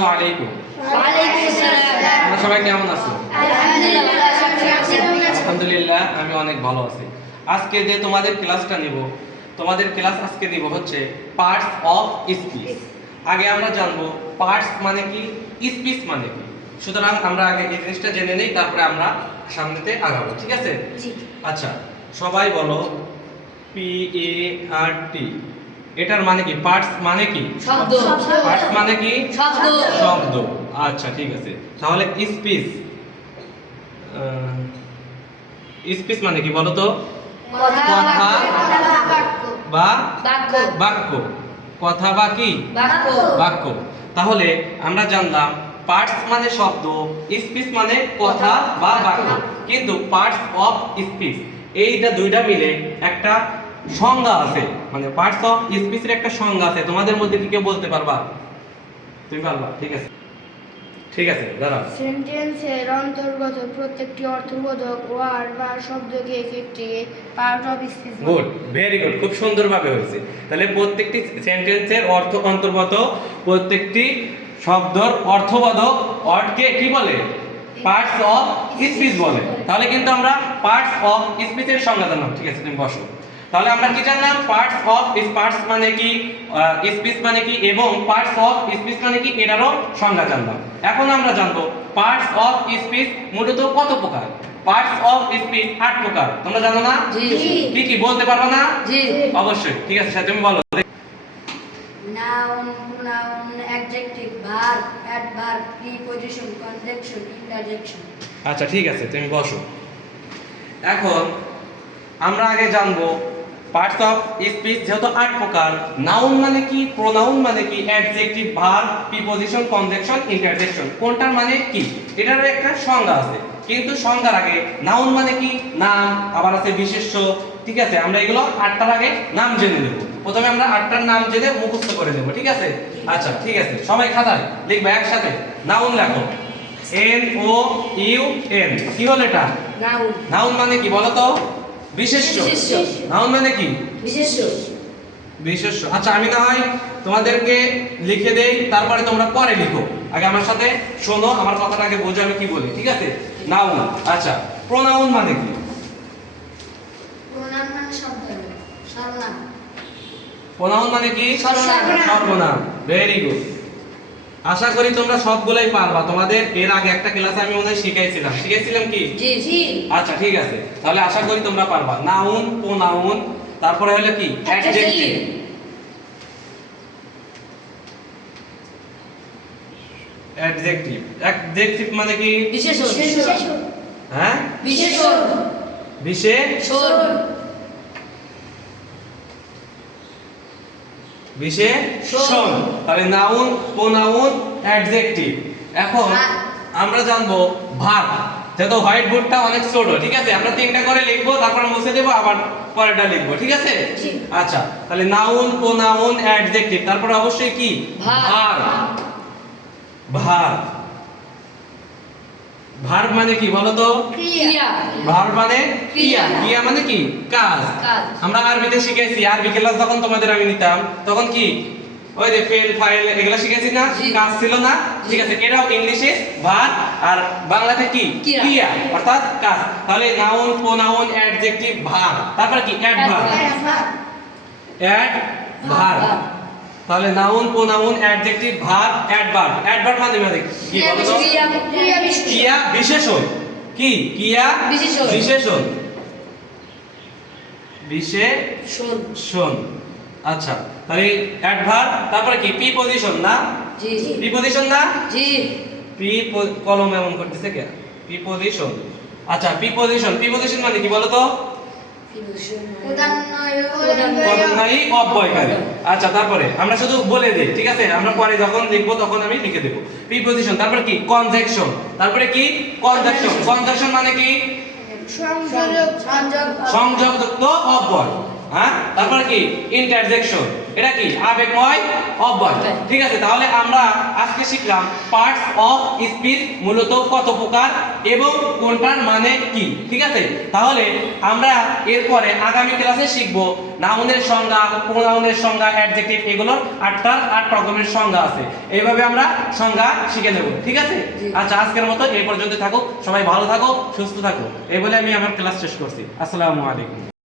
আসসালামু আলাইকুম। ওয়ালাইকুম আসসালাম। তোমরা সবাই কেমন আছো? আলহামদুলিল্লাহ। আলহামদুলিল্লাহ, আমি অনেক ভালো আছি। আজকে যে তোমাদের ক্লাসটা নিব, তোমাদের ক্লাস আজকে নিব হচ্ছে পার্টস অফ স্পিচ। আগে আমরা জানবো পার্টস মানে কি, স্পিচ মানে কি। সুতরাং আমরা আগে এই জিনিসটা জেনে নেই, তারপরে আমরা সামনেতে আগাবো, ঠিক আছে? জি। আচ্ছা, সবাই বলো পি এ আর টি। এটার মানে কি? পার্টস মানে কি? শব্দ। পার্টস মানে কি? শব্দ। শব্দ। আচ্ছা, ঠিক আছে। তাহলে স্পিচ, স্পিচ মানে কি বলো তো? কথা বা বাক্য। বাক্য। কথা বা কি? বাক্য। বাক্য। তাহলে আমরা জানলাম পার্টস মানে শব্দ, স্পিচ মানে কথা বা বাক্য। কিন্তু পার্টস অফ স্পিচ এইটা দুইটা মিলে একটা সংজ্ঞা আছে, মানে পার্টস অফ স্পিচের একটা সংজ্ঞা আছে। তোমাদের মধ্যে কি কেউ বলতে পারবা? তুমি পারবা? ঠিক আছে, ঠিক আছে, দাঁড়াও। সেন্টেন্সের অন্তর্গত প্রত্যেকটি অর্থবোধক ওয়ার্ড বা শব্দকে একটি পার্ট অফ স্পিচ বলে। গুড, ভেরি গুড, খুব সুন্দরভাবে হয়েছে। তাহলে প্রত্যেকটি সেন্টেন্সের অর্থ অন্তর্গত প্রত্যেকটি শব্দর অর্থবোধক ওয়ার্ডকে কি বলে? পার্টস অফ স্পিচ বলে। তাহলে কিন্তু আমরা পার্টস অফ স্পিচের সংজ্ঞা জানলাম। ঠিক আছে, তুমি বসো। তাহলে আমরা কি জানলাম? পার্টস অফ পার্টস মানে কি, স্পিচ মানে কি, এবং পার্টস অফ স্পিচ মানে কি, এটারও সংজ্ঞা জানলাম। এখন আমরা জানবো পার্টস অফ স্পিচ মূলত কত প্রকার। পার্টস অফ স্পিচ 8 প্রকার। তোমরা জানো না? জি। কি কি বলতে পারবা না? জি। অবশ্যই, ঠিক আছে, স্যার তুমি বলো। Noun, pronoun, adjective, verb, adverb, preposition, conjunction, interjection. আচ্ছা, ঠিক আছে, তুমি বসো। এখন আমরা আগে জানবো পার্টস অফ স্পিচ যেহেতু 8 প্রকার। নাউন মানে কি, প্রোনাউন মানে কি, adjective, verb, preposition, conjunction, interjection, কোনটার মানে কি, এটারও একটা সংজ্ঞা আছে। কিন্তু সংজ্ঞার আগে নাউন মানে কি, নাম, আবার আছে বিশেষ্য। ঠিক আছে, আমরা এগুলো 8টার আগে নাম জেনে নেব। প্রথমে আমরা 8টার নাম জেনে মুখস্থ করে নেব, ঠিক আছে? আচ্ছা, ঠিক আছে, সবাই খাতায় লিখবে একসাথে। নাউন লেখো, এন ও ইউ এন। কি হলো এটা? Noun. নাউন মানে কি বলো তো? বিশেষ্য। বিশেষ্য। নাউন মানে কি? বিশেষ্য। বিশেষ্য। আচ্ছা, আমি না হয় তোমাদেরকে লিখে দেই, তারপরে তোমরা পরে লিখো। আগে আমার সাথে শোনো, আমার কথাটা আগে বোঝো আমি কি বলি, ঠিক আছে? নাউন। আচ্ছা, প্রোনাউন মানে কি? Pronoun মানে শব্দ। সর্বনাম। প্রোনাউন মানে কি? সর্বনাম। সর্বনাম। Very good. আশা করি তোমরা সবগুলাই পারবা। তোমাদের এর আগে একটা ক্লাসে আমি মনে হয় শিখাইছিলাম কি? জি জি। আচ্ছা, ঠিক আছে, তাহলে আশা করি তোমরা পারবা। নাউন, প্রোনাউন, তারপরে হলো কি? অ্যাডজেক্টিভ। অ্যাডজেক্টিভ, অ্যাডজেক্টিভ মানে কি? বিশেষণ। হ্যাঁ, বিশেষণ। বিশেষণ। বিশেষণ। তাহলে নাউন, প্রোনাউন, অ্যাডজেক্টিভ। এখন আমরা জানবো ভার্ব। যেহেতু হোয়াইট বোর্ডটা অনেক ছোট, ঠিক আছে, আমরা 3টা করে লিখবো, তারপর মুছে দেবো, আবার পরেরটা লিখবো, ঠিক আছে? জি। আচ্ছা, তাহলে নাউন, প্রোনাউন, অ্যাডজেক্টিভ, তারপর অবশ্যই কি? ভার্ব। ভার্ব। ভার্ব মানে কি বলো তো? ক্রিয়া। ভার্ব মানে ক্রিয়া। ক্রিয়া। ক্রিয়া মানে কি? কাজ। কাজ। আমরা আরবিতে শিখেছি, আরবি ক্লাস যখন তোমাদের আমি নিতাম, তখন কি ওই যে ফেল, ফাইল এগুলো শিখেছি না? জি। কাজ ছিল না? ঠিক আছে, এটাও ইংলিশে ভার্ব, আর বাংলাতে কি? ক্রিয়া। ক্রিয়া, অর্থাৎ কাজ। তাহলে নাউন, প্রোনাউন, অ্যাডজেক্টিভ, ভার্ব, তারপর কি? অ্যাডভার্ব। অ্যাডভার্ব। তাহলে noun, pronoun, adjective, verb, adverb. Adverb মানে কি বলো তো? ক্রিয়া বিশেষণ। কি? ক্রিয়া বিশেষণ। বিশেষণ। বিশেষণ। আচ্ছা, তাহলে অ্যাডভার্ব, তারপরে কি? প্রিপজিশন না? জি জি। প্রিপজিশন না? জি। কলম এমন করতেছে কে? প্রিপজিশন। আচ্ছা, প্রিপজিশন। প্রিপজিশন মানে কি বলো তো? পদান্বয়ী, অব্যয়কারী। আচ্ছা, তারপরে আমরা শুধু বলে দিই, ঠিক আছে? আমরা পরে যখন লিখবো তখন আমি লিখে দেব। প্রিপজিশন, তারপরে কি? কনজাংশন। তারপরে কি? কনজাংশন। কনজাংশন মানে কি? সংযোগযুক্ত অব্যয়। হ্যাঁ, তারপরে কি? ইন্টারজেকশন। এটা কি আবেগময় অব্যয়। ঠিক আছে, তাহলে আমরা আজকে শিখলাম পার্টস অফ স্পিচ মূলত কত প্রকার এবং কোনটার মানে কি। ঠিক আছে, তাহলে আমরা এরপরে আগামী ক্লাসে শিখব নাউনের সংজ্ঞা, প্রোনাউনের সংজ্ঞা, অ্যাডজেক্টিভ, এগুলোর 8 রকমের সংজ্ঞা আছে। এইভাবে আমরা সংজ্ঞা শিখে নেব। ঠিক আছে, আচ্ছা আজকের মতো এই পর্যন্ত থাকুক, সবাই ভালো থাকো, সুস্থ থাকো, এই বলে আমি আমার ক্লাস শেষ করছি। আসসালামু আলাইকুম।